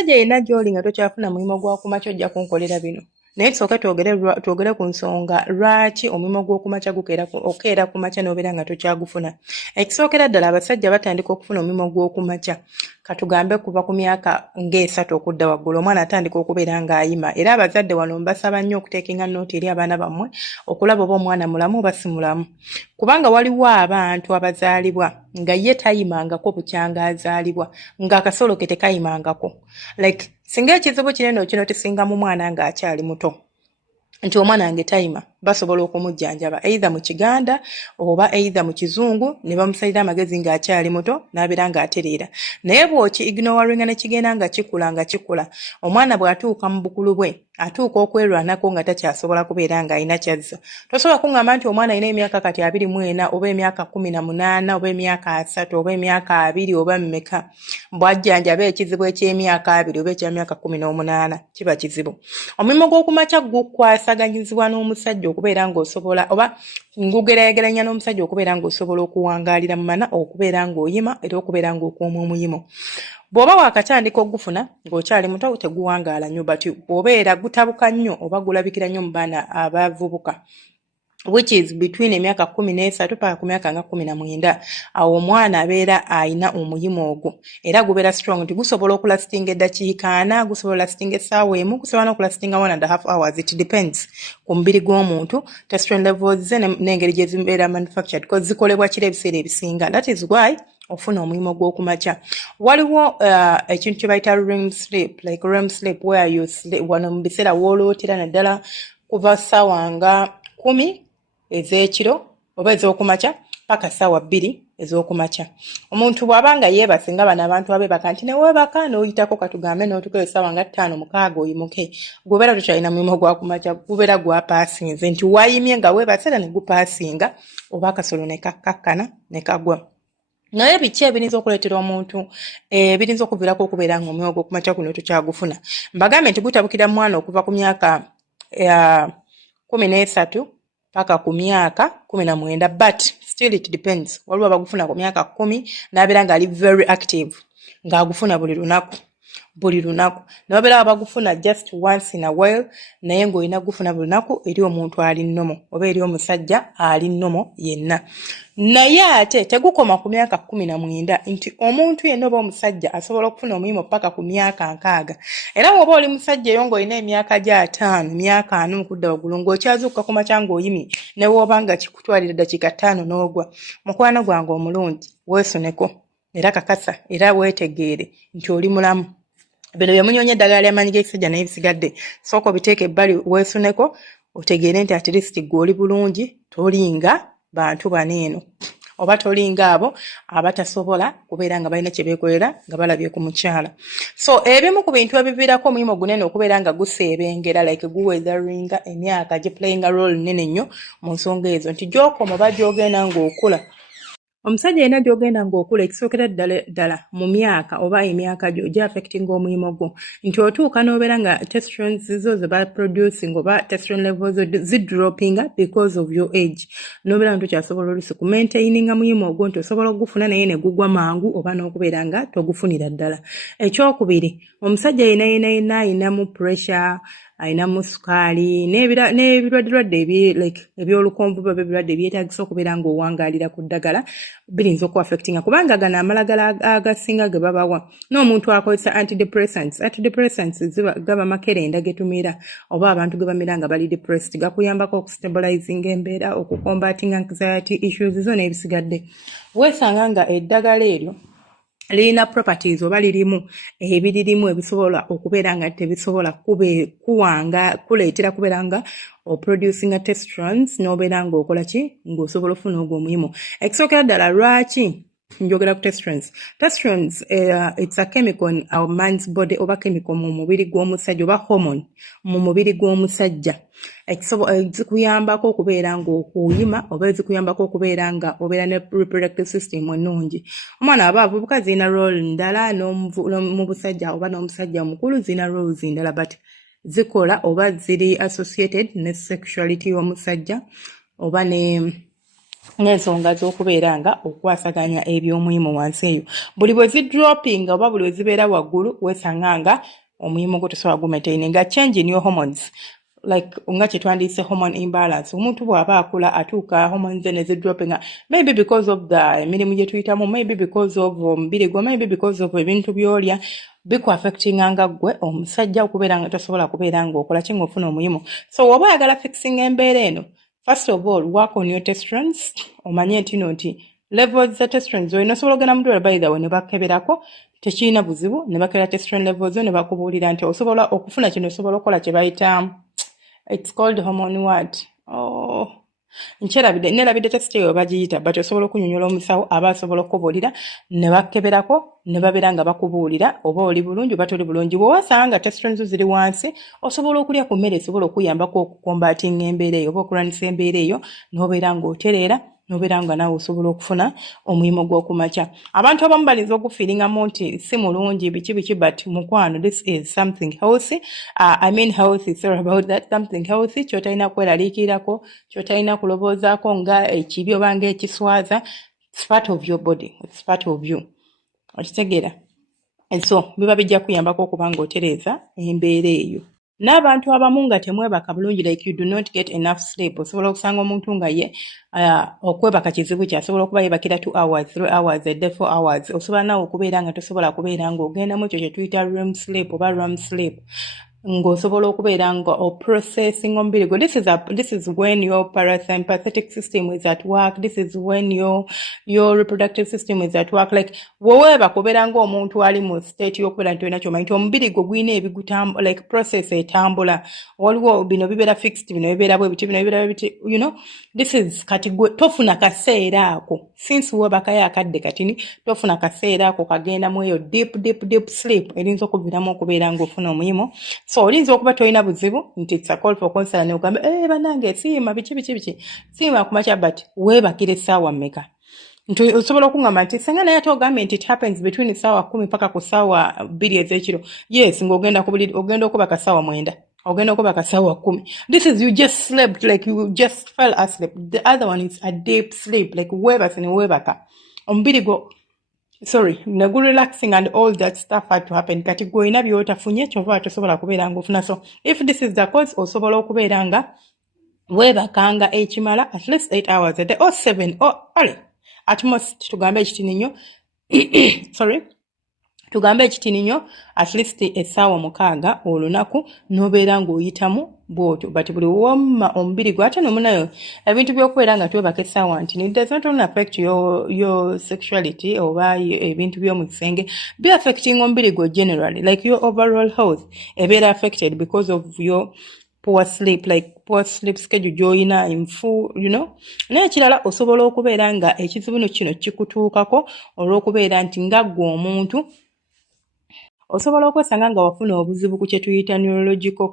omusajja yenna gy'oli nga tokyafuna mulimu gwa kumakya ojja kunkolera bino. Naye tusooke twogere ku nsonga lwaki omulimu gw'okumakya okeera ku makya n'obeera nga tokyagufuna. Ekisookera ddala abasajja batandika okufuna omulimu gw'okumakya katugambe kuva ku myaka ng'esatu okudda waggulu omwana atandika okubeera ng'ayima, era abazadde wano mbasaba nnyo okuteekinga nooti eri abaana bammwe okulaba oba omwana mulamu oba si mulamu, kubanga waliwo abantu abazaalibwa nga ye tayimangako bukyanga azaalibwa ng'akasolo ke tekayimangako. Like singa ekizibu kinene kino tisinga mu mwana ng'akyali muto nti omwana wange tayima, basobola okumujjanjaba either mu Kiganda oba either mu Kizungu ne bamusalira amagezi ng'akyali muto n'abeera ng'atereera. Naye bw'oki ignoringa ne kigenda nga kikula omwana bw'atuuka mu bukulu bwe atuuka okwerwanako nga takyasobola kubeera ng'alina kyazza. Tosobola kuŋŋamba nti omwana alina emyaka kati 24 oba emyaka 18 oba emyaka 3 oba emyaka 2 oba mmeka bw'ajjanjaba ekizibu eky'emyaka 2 oba eky'emyaka 18 kiba kizibu. Omulimu gw'okumakya gukwasaganyizibwa n'omusajja okubeera ng'osobola oba ngugeraageranya n'omusajja okubeera ng'osobola okuwangaalira mu mana okubeera ng'oyima era okubeera ng'okuuma omuyimo. Bw'oba waakatandika ogufuna ng'okyali muto teguwangaala nnyo, but bw'obeera gutabuka nnyo oba gulabikira nnyo mu baana abavubuka which is between emyaka 13 paka ku myaka nga 19, awo omwana abeera ayina omuyimo ogwo era gubeera strong nti gusobola okulastinga eddakiika 4, gusobola lastinga essaawa emu, gusobola n'okulastinga 1.5 hours. It depends ku mubiri gw'omuntu, testosterone levels ze n'engeri gye zibeera manufactured because zikolebwa kiro ebiseera ebisinga. That is why ofuna omulimu gw'okumakya. Waliwo ekintu kye bayita REM sleep, like REM sleep where you sleep wano mu biseera w'olootera naddala kuva ssaawa nga 10 ez'ekiro oba ez'okumakya paka ssaawa 2 ez'okumakya. Omuntu bw'abanga yeebase nga bano abantu abeebaka nti ne weebaka n'oyitako katugambe n'otuuka essaawa nga 5-6 oyimuke, gwebeera tokyalina mulimu gwa kumakya, gubeera gwa paasinze nti wayimye nga weebase era ne gupaasinga oba akasolo ne kakkakkana ne kagwa. Naye biki ebiyinza okuleetera omuntu ebiyinza okuviirako okubeera ng'omulimu gw'okumakya guno tokyagufuna? Mbagambe nti gutabukira mwana okuva ku myaka 13 paka ku myaka 19, but still it depends. Waliwo abagufuna ku myaka 10 n'abeera ng'ali very active ng'agufuna buli lunaku. N'obeera abagufuna just once in a while naye ng'olina gufuna buli lunaku eri omuntu ali nnomo oba eri omusajja ali nnomo yenna. Naye ate tegukoma ku myaka 19 nti omuntu yenna oba omusajja asobola okufuna omulimu paka ku myaka 60. Era bw'oba oli musajja eyo ng'olina emyaka gya 5, myaka 4 okudda waggulu ng'okyazuukuka ku makya ng'oyimye ne bw'oba nga kikutwalira dakiika 5 n'ogwa, mukwano gwange omulungi weesuneko era kakasa era weetegeere nti oli mulamu. Bino bye munyoonya eddagala ly'amaanyi g'ekisajja naye bisigadde, sooka obiteeke ebbali weesuneko otegeere nti at least gw'oli bulungi, tolinga bantu baneeno oba tolinga abo abatasobola kubeera nga balina kye beekolera nga balabye ku mukyala. So ebimu ku bintu ebiviirako omulimu gunene okubeera nga guseebengera like guweatheringa emyaka giplayinga role nene nnyo mu nsonga ezo nti gy'okoma oba gy'ogenda ng'okula. Omusajja yenna gy'ogenda ng'okula ekisookera ddala mu myaka oba emyaka gyo gya affectinga omulimu gwo nti otuuka n'obeera nga testosterone zo ze ba producing oba testosterone levels zidroppinga because of your age. N'obeera nga tokyasobola oluusi ku maintaininga mulimu ogwo nti osobola okugufuna naye ne gugwa mangu oba n'okubeera nga togufunira ddala. Ekyokubiri, omusajja yenna ayinamu pressure, ayinamu sukaali n'ebirwadde eby'olukonvu oba ebirwadde ebyetaagisa okubeera ng'owangaalira ku ddagala birinza okuaffectinga kubanga gano amalagala agasinga ge babawa n'omuntu akozesa antidepressants gaba makerenda getumira oba abantu ge bamira nga bali depressed gakuyambako okustabilizing embeera okucombating anxiety issues zo n'ebisigadde. Weesanga nga eddagala eryo lirina properties oba lirimu ebiririmu ebisobola okubeera nga tebisobola kuleetera kubeera nga oproducinga testosterone n'obeera ng'okola ki ng'osobola ofuna ogwo omulimu. Ekisookera ddala lwaki njogera ku testosterone, it's a chemical in our man's body oba chemical mu mubiri gw'omusajja oba hormone mu mubiri gw'omusajja zikuyambako okubeera ng'okuyima oba zikuyambako okubeera nga obeera ne reproductive system ennungi. Omwana aba avubuka zirina role ndala mu busajja oba n'omusajja omukulu zirina roles ndala but zikola oba ziri associated ne sexuality y'omusajja oba ne n'ensonga z'okubeera nga okwasaganya eby'omuyimu wansi eyo. Buli bwe zidroppinga oba buli bwe zibeera waggulu weesanga nga omuyimu gwo tosobola gumaintaininga. Change in your hormones, like nga kyetwandiise hormone imbalance. Omuntu bw'aba akula atuuka hormones ze ne zidroppinga, maybe because of the emirimu gye tuyitamu, maybe because of omubiri gwo, maybe because of ebintu by'olya, bikuaffectinga nga ggwe omusajja okubeera nga tosobola kubeera ng'okola ki ng'ofuna omuyimu. So oba oyagala fixing embeera eno, first of all, work on your testosterone. Omanye nti levels za testosterone zolina osobola ogenda mu ddwaliro by the way ne bakeberako tekirina buzibu, ne bakebera testosterone levels zo ne bakubuulira nti osobola okufuna kino, osobola okukola kye bayita it's called hormone what? Nerabidde test eyo bagiyita, but osobola okunyonyola omusawo aba asobola okubuulira ne bakeberako ne babeera nga bakubuulira oba oli bulungi oba toli bulungi. Bwe wasanga nga testosterone zo ziri wansi, osobola okulya ku mmere esobola okuyambako okukombatinga embeera eyo oba okulwanisa embeera eyo n'obeera ng'otereera n'obeera nga naawe osobola okufuna omuyimu gw'okumakya. Abantu abamu balinza okufiiringamu nti si mulungi biki but mukwano, this is something healthy. I mean healthy, sorry about that, something healthy ky'otalina kweraliikirirako, ky'otalina kuloboozaako nga ekibi oba ng'ekiswaza. It's part of your body, it's part of you. Okitegeera? And so biba bijja kuyambako okuba ng'otereeza embeera eyo. N'abantu abamu nga temwebaka bulungi, like you do not get enough sleep. Osobola okusanga omuntu nga ye okwebaka kizibu kye, asobola okuba yeebakira 2 hours, 3 hours a day, 4 hours. Osobola nawe okubeera nga tosobola kubeera ng'ogenda mu ekyo kye tuyita REM sleep oba REM sleep, ng'osobola okubeera nga processing omubiri gwo. This is when your parasympathetic system is at work. This is when your reproductive system is at work. Like woweeba kubeera ng'omuntu ali mu state y'okubeera nti olina ky'omanyi nti omubiri gwo guyina ebigutambula, like process etambula. Waliwo bino bibeera fixed, bino bibeera bwe biti, bino bibeera biti, you know. This is kati gwe tofuna kaseera ako, since weebakayo akadde katini, tofuna kaseera ako kagenda mu eyo deep sleep erinza okuviiramu okubeera ng'ofuna omuyimu. So olinza okuba tolina buzibu nti it's a call for concern ne ogamba bannange siima biki siima kumakya, but weebakira essaawa mmeka? Nti osobola okungamba nti senga naye ate ogambe nti it happens between essaawa 10 paka ku ssaawa 2 ez'ekiro. Yes, ng'ogenda okubaka ssaawa 9, ogenda okubaka ssaawa 10. This is you just slept, like you just fell asleep. The other one is a deep sleep, like weebase ne weebaka omubiri gwo, na good relaxing and all that stuff had to happen. Kati gwe olina by'otafunye kyova tosobola kubeera ng'ofuna. So if this is the cause, osobola okubeera nga weebakanga ekimala at least 8 hours a day or 7 or at most tugambe ekitini nnyo tugambe ekitini nnyo at least essaawa 6 olunaku n'obeera ng'oyitamu bw'otyo. But buli womma omubiri gwo ate nomunayo ebintu by'okubeera nga twebaka essaawa ntini, it does not only affect your sexuality oba ebintu by'omu kisenge, be affecting omubiri gwo generally, like your overall health ebeera affected because of your poor sleep, like poor sleep schedule gy'olina in full, you know. Naye ekirala osobola okubeera nga ekizibu kino kikutuukako olw'okubeera nti nga ggwe omuntu osobola okwesanga nga wafuna obuzibu ku kyetuyita neurological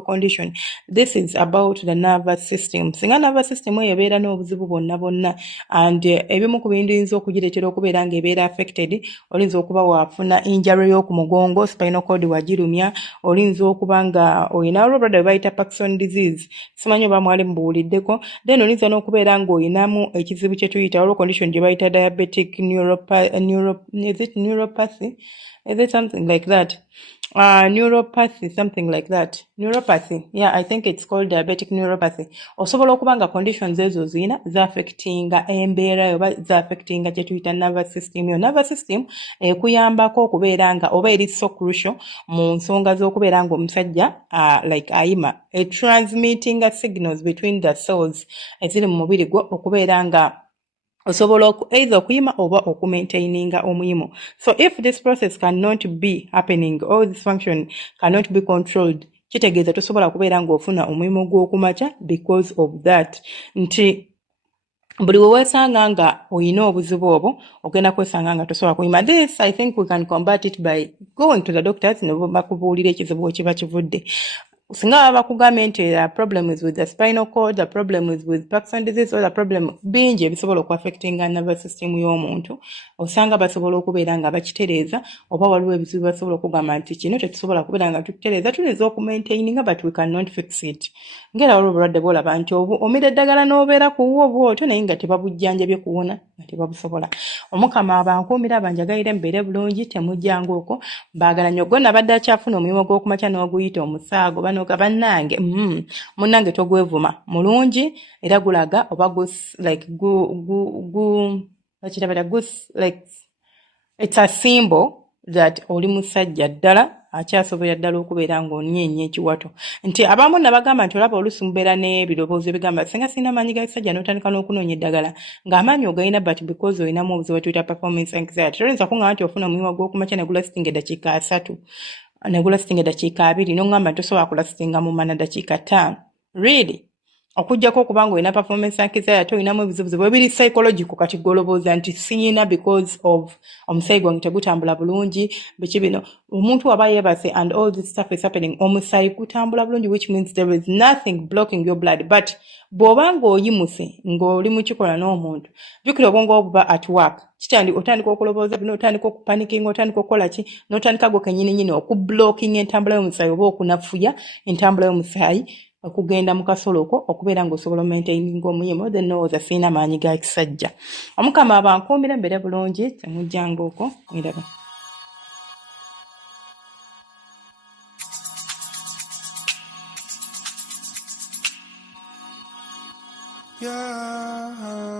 condition. This is about the nervous system. Singa nervous system eyo ebeera n'obuzibu bonna and ebimu ku bintu yinza okugireetera okubeera nga ebeera affected. Olinza okuba wafuna injury y'oku mugongo, spinal cord wagirumya, olinza okuba nga olina olwobulwadde bwe bayita Parkinson disease, simanyi oba mwali mubuuliddeko. Then olinza n'okubeera ng'olinamu ekizibu kyetuyita olwo condition gye bayita diabetic neuropathy. Is it something like that? Neuropathy, something like that. Neuropathy. Yeah, I think it's called diabetic neuropathy. Osobola okuba nga conditions ezo zina za-affectinga embeera oba za-affectinga kyetuyita nervous system. Yo nervous system ekuyambako okubeera nga oba eri so crucial mu nsonga z'okubeera nga omusajja like ayima transmitting signals between the cells eziri mu mubiri gwo okubeera nga osobola either okuyima oba okumaintaininga omuyimu. So if this process cannot be happening or this function cannot be controlled, kitegeeza tosobola kubeera ng'ofuna omuyimu gw'okumakya because of that. Nti buli weesanga nga olina obuzibu obwo ogenda kwesanga nga tosobola kuyima. This I think we can combat it by going to the doctors ne bakubuulira ekizibu kiba kivudde. Singa bakugambye nti the problem is with the spinal cord, the problem is with Parkinson disease, or the problem bingi ebisobola okuaffectinga nervous system y'omuntu, osanga basobola okubeera nga bakitereeza oba waliwo ebizibu basobola okugamba nti kino tetusobola kubeera nga tukitereeza, tuyinza okumaintaininga but we cannot fix it. ngera waliwo obulwadde bwolaba nti omira eddagala n'obeera kuwwa obwotyo naye nga tebabujjanjabye kuwona nga tebabusobola. Omukama abankuumira abanjagalire mbeere bulungi temujjanga okwo baagala nnyo gonna badde akyafuna omulimu gw'okumakya n'oguyita omusaago banoga bannange munnange togwevuma mulungi era gulaga oba it's a symbol that oli musajja ddala akyasobolera ddala okubeera ng'onyeenya ekiwato nti abamu nabagamba nti olaba oluusi mubeera n'ebirowoozo ebigamba singa sirina amaanyi ga kisajja n'otandika n'okunoonya eddagala ng'amaanyi ogayina but because olinamu obuzibu tuyita performance anxiety toyinza kuŋŋamba nti ofuna omulimu gw'okumakya ne gulastinga eddakiika 3 ne gulastinga eddakiika 2 n'oŋŋamba nti tosobola kulastinga mu mana ddakiika 5 really okujjako okuba nga olina performance anxiety olinamu ebizibuzibu ebiri psychological kati golobooza nti siyina because of omusaayi gwange tegutambula bulungi biki bino omuntu aba yeebase and all this stuff is happening omusaayi gutambula bulungi which means there is nothing blocking your blood but bw'oba ng'oyimuse ng'oli mu kikola n'omuntu jjukira obwongo buba at work otandika okulobooza bino otandika okupanikinga otandika okukola ki n'otandika gwe kennyininyini okublocking entambula y'omusaayi oba okunafuya entambula y'omusaayi okugenda mu kasolo okwo okubeera ng'osobola maintaininga omuyimo then nowooza sirina maanyi ga kisajja. Omukama abankuumire mbeere bulungi temujjanga okwo mwiraba. Yeah.